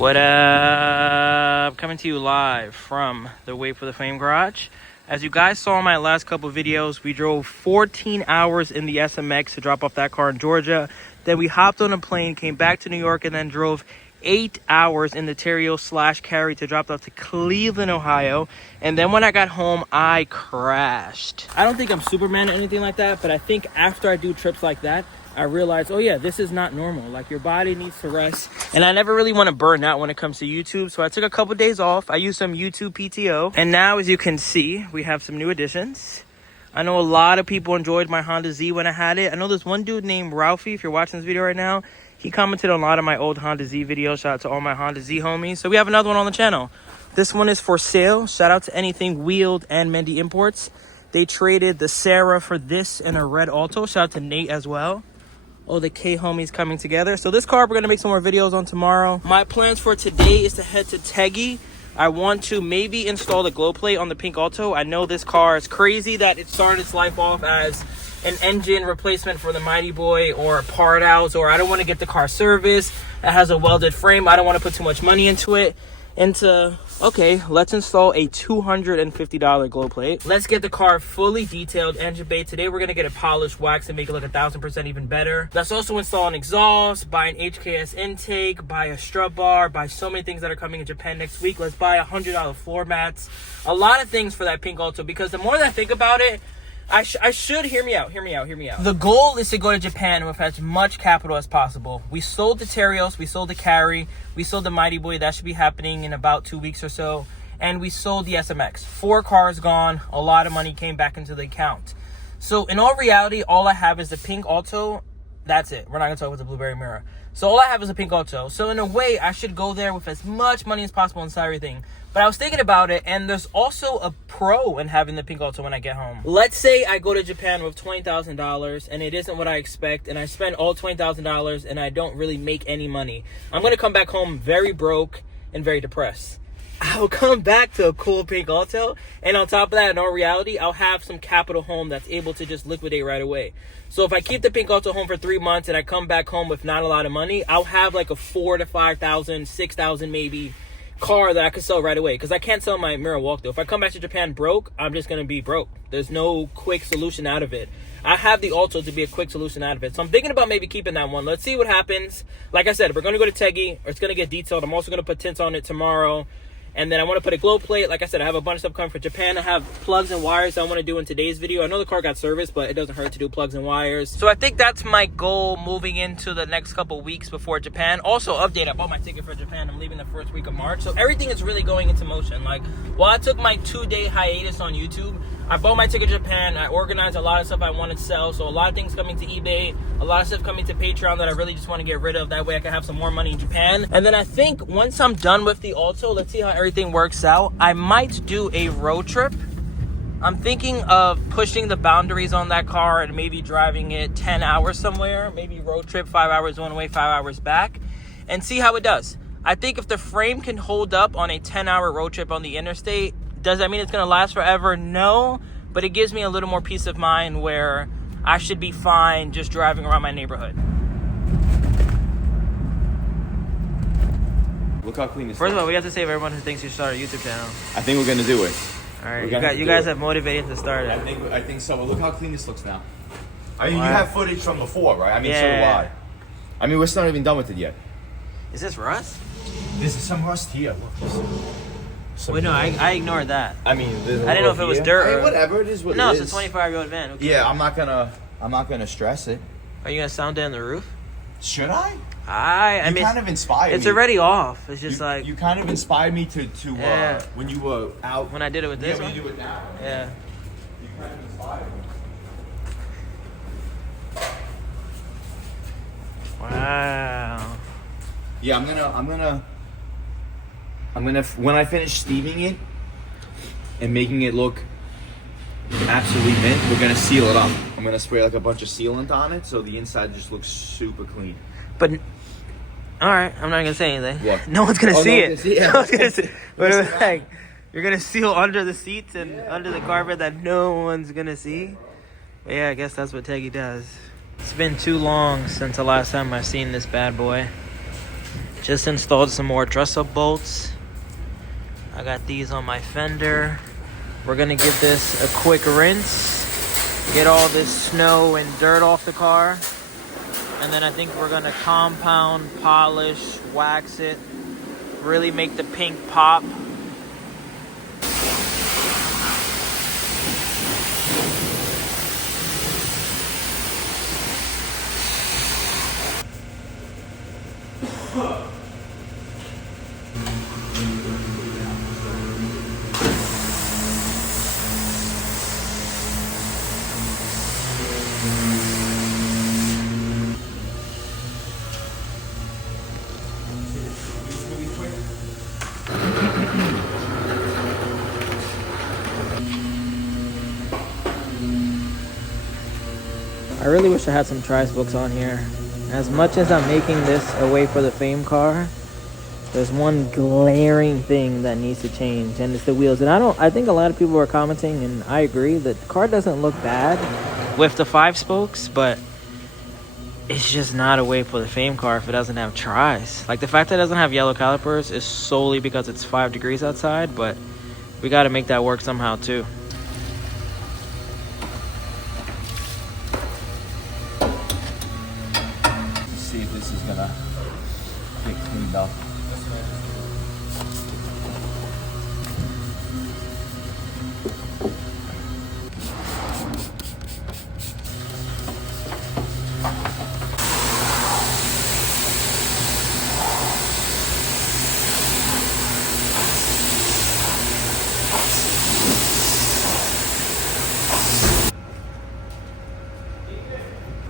What up? Coming to you live from the WayBeforeTheFame garage. As you guys saw in my last couple videos, we drove 14 hours in the SMX to drop off that car in Georgia. Then we hopped on a plane, came back to New York, and then drove 8 hours in the Terrio/Carry to drop off to Cleveland, Ohio. And then when I got home, I crashed. I don't think I'm Superman or anything like that, but I think after I do trips like that, I realized, oh yeah, this is not normal. Like, your body needs to rest. And I never really want to burn out when it comes to YouTube. So I took a couple days off. I used some YouTube PTO. And now, as you can see, we have some new additions. I know a lot of people enjoyed my Honda Z when I had it. I know there's one dude named Ralphie, if you're watching this video right now. He commented on a lot of my old Honda Z videos. Shout out to all my Honda Z homies. So we have another one on the channel. This one is for sale. Shout out to Anything Wheeled and Mendy Imports. They traded the Sarah for this and a red Alto. Shout out to Nate as well. Oh, the K homies coming together. So this car we're gonna make some more videos on tomorrow. My plans for today is to head to Teggys. I want to maybe install the glow plate on the pink Alto. I know this car is crazy that it started its life off as an engine replacement for the Mighty Boy or a part out, or I don't want to get the car serviced. It has a welded frame. I don't want to put too much money into it. Okay, let's install a $250 glow plate. Let's get the car fully detailed, engine bay. Today we're gonna get it polished, waxed, and make it look 1000% even better. Let's also install an exhaust, buy an HKS intake, buy a strut bar, buy so many things that are coming in Japan next week. Let's buy $100 floor mats. A lot of things for that pink Alto, because the more that I think about it, I should hear me out. The goal is to go to Japan with as much capital as possible. We sold the Terrios, we sold the Carry, we sold the Mighty Boy. That should be happening in about 2 weeks or so. And we sold the SMX. 4 cars gone. A lot of money came back into the account. So in all reality, all I have is the pink Alto. That's it. We're not going to talk about the blueberry mirror. So all I have is a pink Alto. So in a way, I should go there with as much money as possible inside everything. But I was thinking about it, and there's also a pro in having the pink Alto when I get home. Let's say I go to Japan with $20,000, and it isn't what I expect, and I spend all $20,000, and I don't really make any money. I'm going to come back home very broke and very depressed. I'll come back to a cool pink Alto, and on top of that, in all reality, I'll have some capital home that's able to just liquidate right away. So if I keep the pink Alto home for 3 months and I come back home with not a lot of money, I'll have like a $4,000 to $5,000, $6,000 maybe car that I could sell right away, because I can't sell my mirror walk though. If I come back to Japan broke, I'm just going to be broke. There's no quick solution out of it. I have the Alto to be a quick solution out of it. So I'm thinking about maybe keeping that one. Let's see what happens. Like I said, we're going to go to Teggys. It's going to get detailed. I'm also going to put tints on it tomorrow. And then I want to put a glow plate. Like I said, I have a bunch of stuff coming for Japan. I have plugs and wires I want to do in today's video. I know the car got serviced, but it doesn't hurt to do plugs and wires. So I think that's my goal moving into the next couple weeks before Japan. Also, update, I bought my ticket for Japan. I'm leaving the first week of March. So everything is really going into motion. Like, while I took my 2-day hiatus on YouTube, I bought my ticket to Japan. I organized a lot of stuff I wanted to sell. So a lot of things coming to eBay, a lot of stuff coming to Patreon that I really just want to get rid of. That way I can have some more money in Japan. And then I think once I'm done with the Alto, let's see how everything works out. I might do a road trip. I'm thinking of pushing the boundaries on that car and maybe driving it 10 hours somewhere. Maybe road trip 5 hours one way, 5 hours back, and see how it does. I think if the frame can hold up on a 10-hour road trip on the interstate, does that mean it's going to last forever? No, but it gives me a little more peace of mind where I should be fine just driving around my neighborhood. Look how clean this is. First of all, we have to save everyone who thinks you start a YouTube channel. I think we're going to do it. All right, you guys have motivated to start it. I think so. But look how clean this looks now. I mean, you have footage from before, right? I mean, so do I. I mean, we're still not even done with it yet. Is this rust? This is some rust here. Look. Wait, no, I ignored that. I mean, I didn't know if it was dirt. I mean, whatever, it is what it is. No, it's a 25-year-old van. Okay. Yeah, I'm not gonna stress it. Are you gonna sound it on the roof? Should I? I mean, kind of inspired it's me. already off. It's just like you kind of inspired me to yeah. When you were out. When I did it with this one. When you do it now. Yeah. You kind of inspired me. Wow. Yeah, I'm gonna when I finish steaming it and making it look absolutely mint, we're gonna seal it up. I'm gonna spray like a bunch of sealant on it so the inside just looks super clean. But all right, I'm not gonna say anything. What? No one's gonna see it. Yeah. No one's gonna see. But like, you're gonna seal under the seats and under the carpet that no one's gonna see. But yeah, I guess that's what Teggy does. It's been too long since the last time I've seen this bad boy. Just installed some more dress-up bolts. I got these on my fender. We're gonna give this a quick rinse, get all this snow and dirt off the car, and then I think we're gonna compound, polish, wax it, really make the pink pop. I really wish I had some tri-spokes on here. As much as I'm making this a Way for the Fame car, there's one glaring thing that needs to change, and it's the wheels. And I think a lot of people are commenting, and I agree, that the car doesn't look bad with the 5 spokes, but it's just not a Way for the Fame car if it doesn't have tris. Like, the fact that it doesn't have yellow calipers is solely because it's 5 degrees outside, but we got to make that work somehow too. See if this is gonna get cleaned up.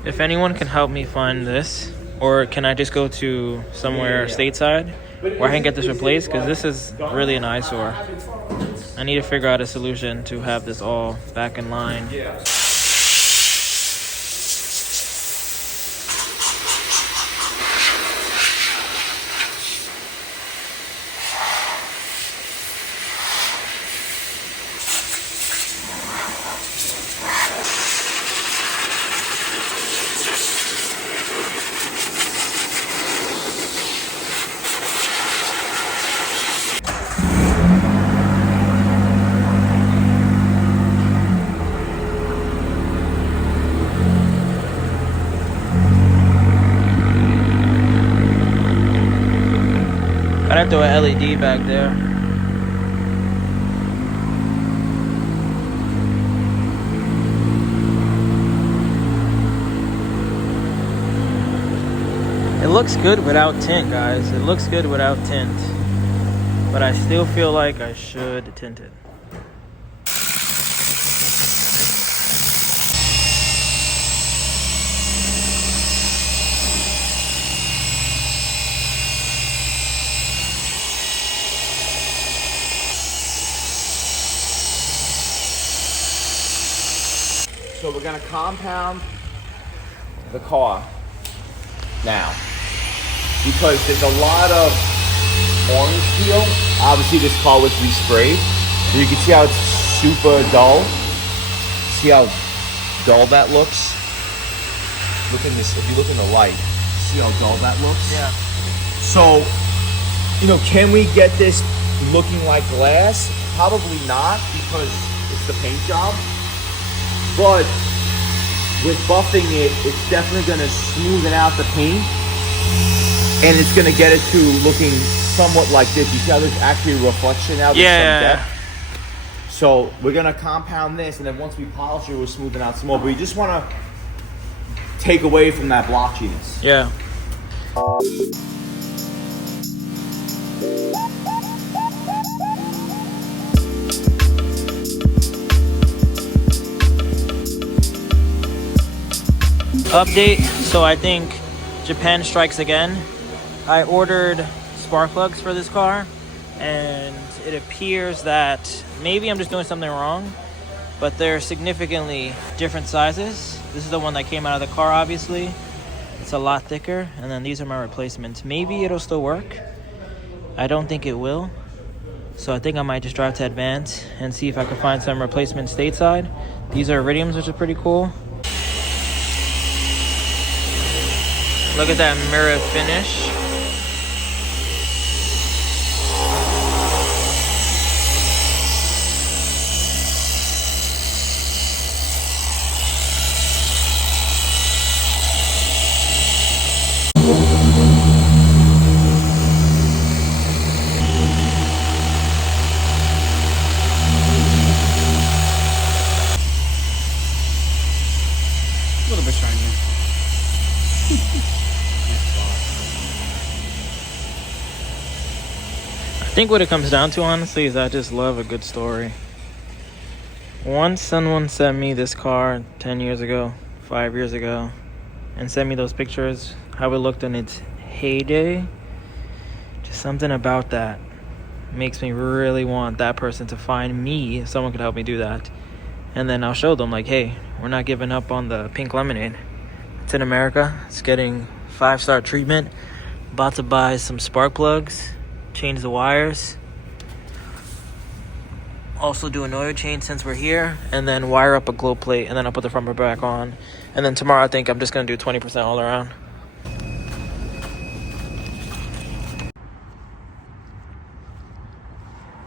If anyone can help me find this, or can I just go to somewhere stateside where I can get this replaced, because this is really an eyesore. I need to figure out a solution to have this all back in line. Gotta throw an LED back there. It looks good without tint, guys. It looks good without tint. But I still feel like I should tint it. So we're gonna compound the car now, because there's a lot of orange peel. Obviously this car was resprayed. You can see how it's super dull. See how dull that looks? Look in this, if you look in the light, see how dull that looks? Yeah. So, you know, can we get this looking like glass? Probably not, because it's the paint job. But with buffing it, it's definitely gonna smoothen out the paint, and it's gonna get it to looking somewhat like this. You see how there's actually a reflection now? There's some depth. So we're gonna compound this, and then once we polish it, we'll smoothen out some more. But we just wanna take away from that blotchiness. Yeah. Update, so I think Japan strikes again. I ordered spark plugs for this car, and it appears that maybe I'm just doing something wrong, but they're significantly different sizes. This is the one that came out of the car, obviously. It's a lot thicker, and then these are my replacements. Maybe it'll still work. I don't think it will. So I think I might just drive to Advance and see if I can find some replacements stateside. These are iridiums, which is pretty cool. Look at that mirror finish. think what it comes down to, honestly, is I just love a good story. Once someone sent me this car 10 years ago, 5 years ago, and sent me those pictures, how it looked in its heyday, just something about that makes me really want that person to find me if someone could help me do that. And then I'll show them, like, hey, we're not giving up on the pink lemonade. It's in America. It's getting 5-star treatment. About to buy some spark plugs, change the wires. Also do an oil change since we're here, and then wire up a glow plate, and then I'll put the front bumper back on. And then tomorrow I think I'm just going to do 20% all around.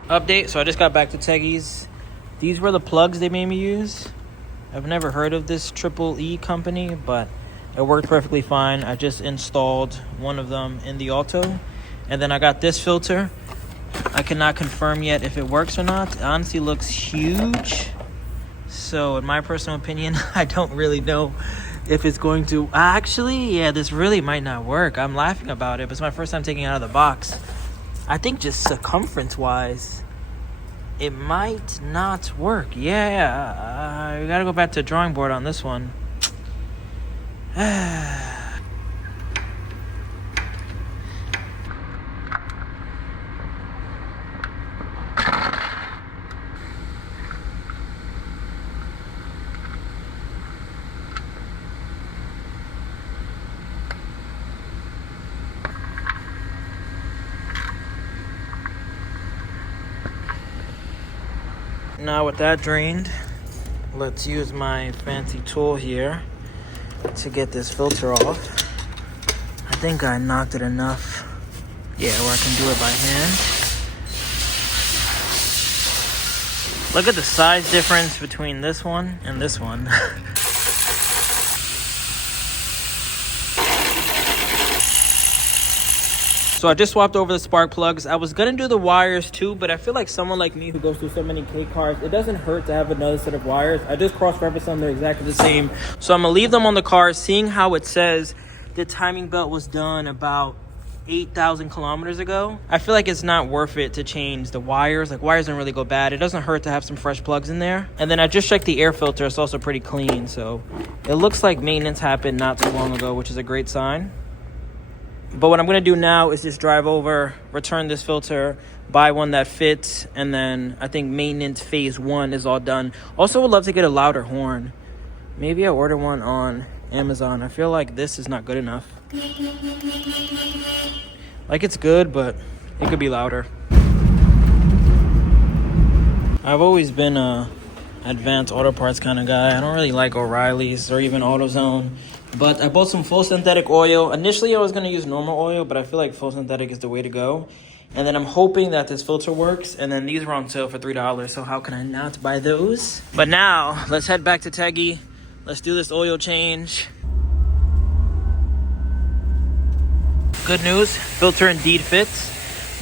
Update, so I just got back to Teggys. These were the plugs they made me use. I've never heard of this EEE company, but it worked perfectly fine. I just installed one of them in the Alto, and then I got this filter. I cannot confirm yet if it works or not. It honestly looks huge. So in my personal opinion, I don't really know if it's going to... Actually, yeah, this really might not work. I'm laughing about it, but it's my first time taking it out of the box. I think just circumference-wise, it might not work. Yeah, we gotta go back to the drawing board on this one. Now with that drained, let's use my fancy tool here to get this filter off. I think I knocked it enough, yeah, where I can do it by hand. Look at the size difference between this one and this one. So I just swapped over the spark plugs. I was gonna do the wires too, but I feel like someone like me who goes through so many K cars, it doesn't hurt to have another set of wires. I just cross-referenced them, they're exactly the same. So I'm gonna leave them on the car, seeing how it says the timing belt was done about 8,000 kilometers ago. I feel like it's not worth it to change the wires. Like, wires don't really go bad. It doesn't hurt to have some fresh plugs in there. And then I just checked the air filter. It's also pretty clean. So it looks like maintenance happened not too long ago, which is a great sign. But what I'm going to do now is just drive over, return this filter, buy one that fits, and then I think maintenance phase 1 is all done. Also would love to get a louder horn. Maybe I order one on Amazon. I feel like this is not good enough. Like, it's good, but it could be louder. I've always been a advanced auto parts kind of guy. I don't really like O'Reilly's or even AutoZone. But I bought some full synthetic oil. Initially, I was going to use normal oil, but I feel like full synthetic is the way to go. And then I'm hoping that this filter works. And then these were on sale for $3, so how can I not buy those? But now, let's head back to Teggy. Let's do this oil change. Good news, filter indeed fits.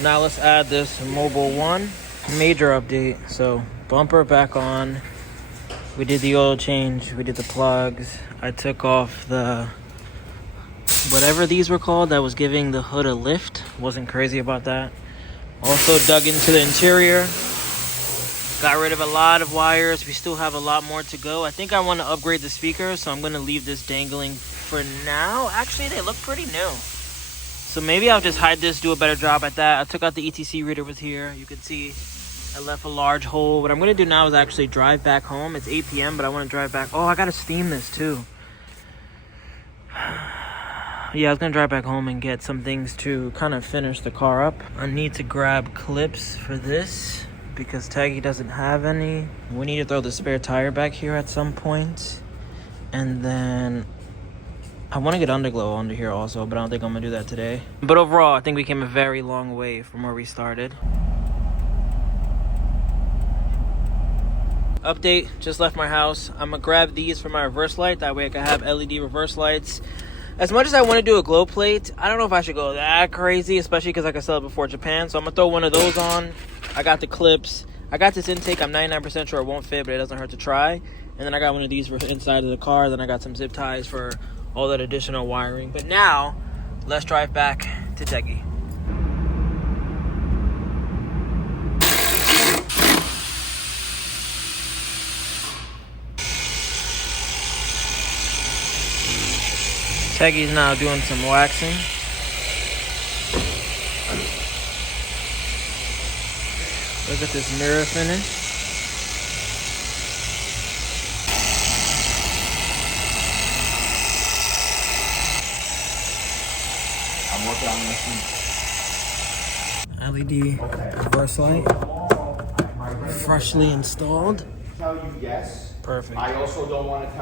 Now let's add this mobile one. Major update. So bumper back on. We did the oil change. We did the plugs. I took off the whatever these were called that was giving the hood a lift. Wasn't crazy about that. Also dug into the interior. Got rid of a lot of wires. We still have a lot more to go. I think I want to upgrade the speakers, so I'm going to leave this dangling for now. Actually, they look pretty new. So maybe I'll just hide this, do a better job at that. I took out the ETC reader with here. You can see I left a large hole. What I'm going to do now is actually drive back home. It's 8 p.m., but I want to drive back. Oh, I got to steam this too. Yeah, I was going to drive back home and get some things to kind of finish the car up. I need to grab clips for this because Teggy doesn't have any. We need to throw the spare tire back here at some point. And then I want to get underglow under here also, but I don't think I'm going to do that today. But overall, I think we came a very long way from where we started. Update, just left my house. I'm going to grab these for my reverse light. That way I can have LED reverse lights. As much as I want to do a glow plate, I don't know if I should go that crazy, especially because I can sell it before Japan. So I'm going to throw one of those on. I got the clips. I got this intake. I'm 99% sure it won't fit, but it doesn't hurt to try. And then I got one of these for inside of the car. Then I got some zip ties for all that additional wiring. But now, let's drive back to Teggy. Teggys now doing some waxing. Look at this mirror finish. I'm working on this one. LED reverse light. Freshly installed. Tell you yes. Perfect. I also don't want to tell.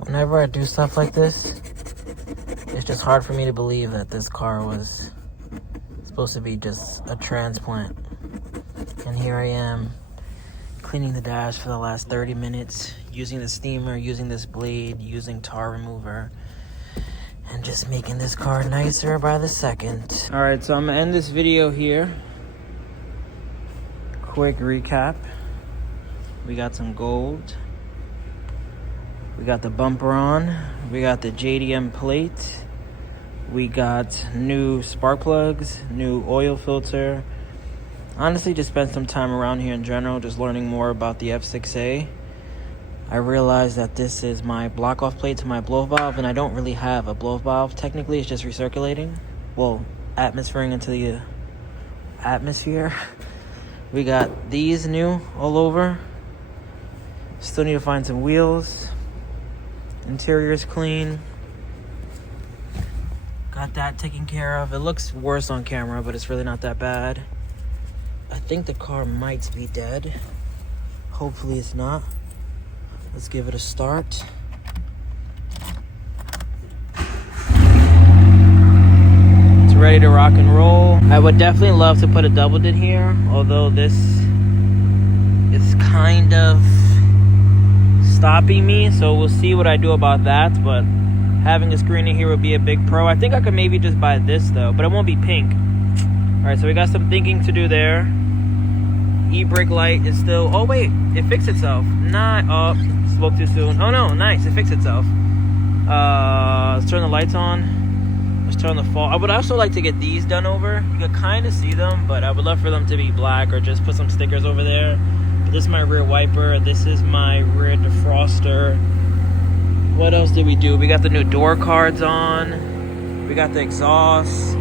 Whenever I do stuff like this, it's just hard for me to believe that this car was supposed to be just a transplant. And here I am, cleaning the dash for the last 30 minutes, using the steamer, using this blade, using tar remover, and just making this car nicer by the second. All right, so I'm gonna end this video here. Quick recap. We got some gold. We got the bumper on. We got the JDM plate. We got new spark plugs, new oil filter. Honestly, just spent some time around here in general, just learning more about the F6A. I realized that this is my block-off plate to my blow valve, and I don't really have a blow valve. Technically, it's just recirculating. Well, atmosphering into the atmosphere. We got these new all over. Still need to find some wheels. Interior is clean. Got that taken care of. It looks worse on camera, but it's really not that bad. I think the car might be dead. Hopefully it's not. Let's give it a start. It's ready to rock and roll. I would definitely love to put a double did here, although this is kind of stopping me, so we'll see what I do about that. But having a screen in here would be a big pro. I think I could maybe just buy this though, but it won't be pink. All right, so we got some thinking to do there. E-brake light is still, oh wait, it fixed itself. Oh, spoke too soon. Oh no, nice, it fixed itself. Let's turn the lights on. Let's turn the fog. I would also like to get these done over. You can kind of see them, but I would love for them to be black or just put some stickers over there. This is my rear wiper. This is my rear defroster. What else did we do? We got the new door cards on. We got the exhaust.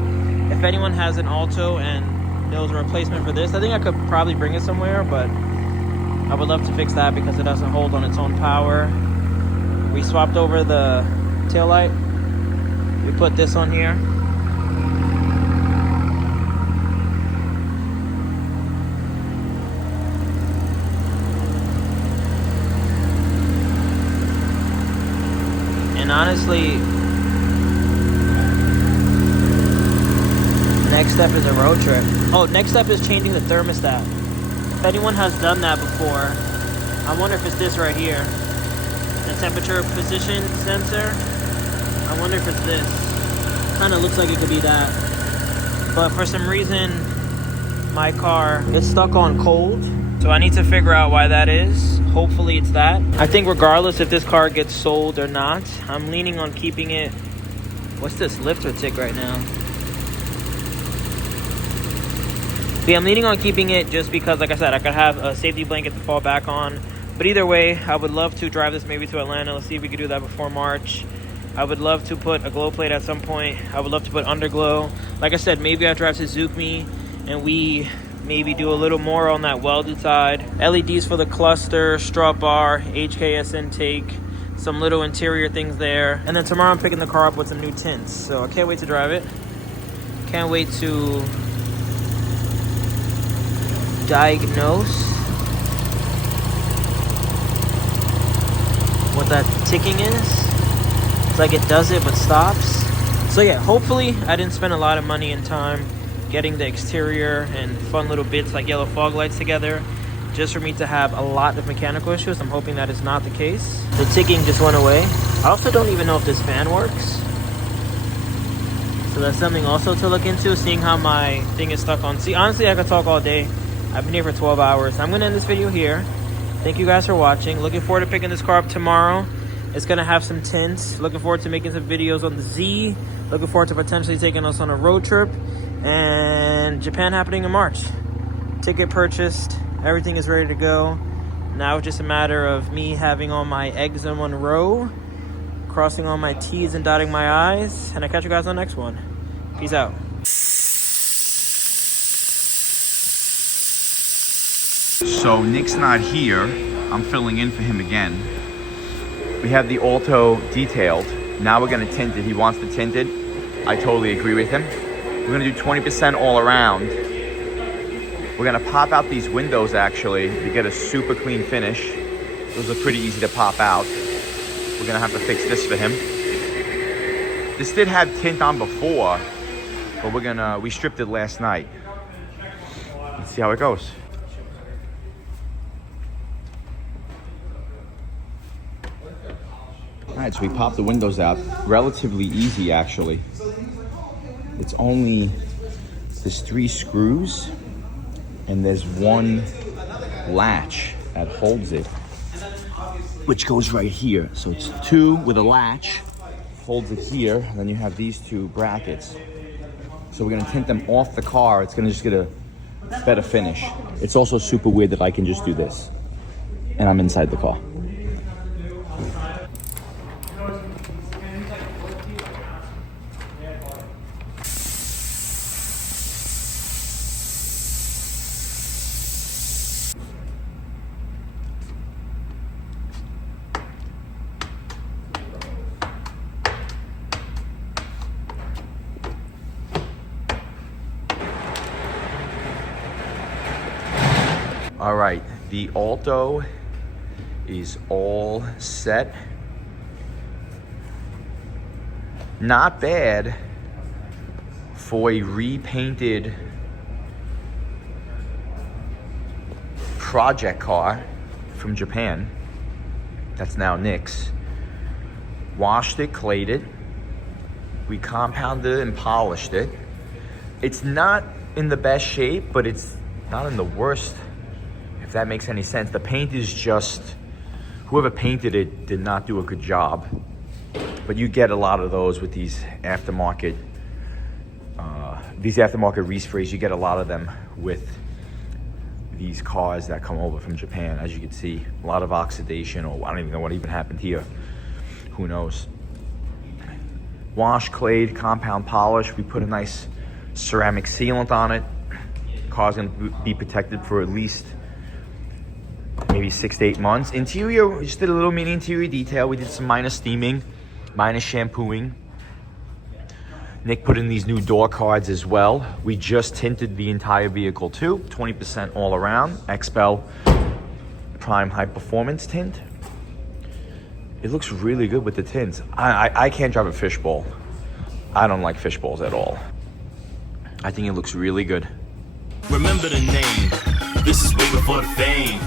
If anyone has an Alto and knows a replacement for this, I think I could probably bring it somewhere, but I would love to fix that because it doesn't hold on its own power. We swapped over the taillight. We put this on here. And honestly, next step is a road trip. Oh, next step is changing the thermostat. If anyone has done that before, I wonder if it's this right here. The temperature position sensor. I wonder if it's this. Kind of looks like it could be that. But for some reason, my car is stuck on cold. So I need to figure out why that is. Hopefully it's that. I think regardless if this car gets sold or not, I'm leaning on keeping it. What's this lifter tick right now? But yeah, I'm leaning on keeping it just because, like I said, I could have a safety blanket to fall back on. But either way, I would love to drive this maybe to Atlanta. Let's see if we could do that before March. I would love to put a glow plate at some point. I would love to put underglow. Like I said, maybe I drive to Suzuki and we maybe do a little more on that welded side. LEDs for the cluster, strut bar, HKS intake, some little interior things there. And then tomorrow I'm picking the car up with some new tints. So I can't wait to drive it. Can't wait to diagnose what that ticking is. It's like it does it but stops. So yeah, hopefully I didn't spend a lot of money and time getting the exterior and fun little bits like yellow fog lights together just for me to have a lot of mechanical issues. I'm hoping that is not the case. The ticking just went away. I also don't even know if this fan works. So that's something also to look into, seeing how my thing is stuck on. See, honestly, I could talk all day. I've been here for 12 hours. I'm going to end this video here. Thank you guys for watching. Looking forward to picking this car up tomorrow. It's going to have some tints. Looking forward to making some videos on the Z. Looking forward to potentially taking us on a road trip. And Japan happening in March. Ticket purchased. Everything is ready to go. Now it's just a matter of me having all my eggs in one row, crossing all my T's and dotting my I's, and I'll catch you guys on the next one. Peace out. So Nick's not here. I'm filling in for him again. We have the Alto detailed. Now we're gonna tint it. He wants to tint it. I totally agree with him. We're gonna do 20% all around. We're gonna pop out these windows actually to get a super clean finish. Those are pretty easy to pop out. We're gonna have to fix this for him. This did have tint on before, but we stripped it last night. Let's see how it goes. All right, so we popped the windows out. Relatively easy actually. It's only, there's 3 screws and there's 1 latch that holds it, which goes right here. So it's 2 with a latch, holds it here, and then you have these 2 brackets. So we're gonna tint them off the car. It's gonna just get a better finish. It's also super weird that I can just do this and I'm inside the car. All right, the Alto is all set. Not bad for a repainted project car from Japan. That's now Nick's. Washed it, clayed it. We compounded and polished it. It's not in the best shape, but it's not in the worst, if that makes any sense. The paint is just, whoever painted it did not do a good job. But you get a lot of those with these aftermarket resprays. You get a lot of them with these cars that come over from Japan. As you can see, a lot of oxidation, or I don't even know what even happened here. Who knows? Wash, clayed, compound polish. We put a nice ceramic sealant on it. Car's gonna be protected for at least maybe 6 to 8 months. Interior, we just did a little mini interior detail. We did some minor steaming, minor shampooing. Nick put in these new door cards as well. We just tinted the entire vehicle too, 20% all around. XPEL Prime High Performance tint. It looks really good with the tints. I can't drive a fishbowl. I don't like fishbowls at all. I think it looks really good. Remember the name. This is way before the fame.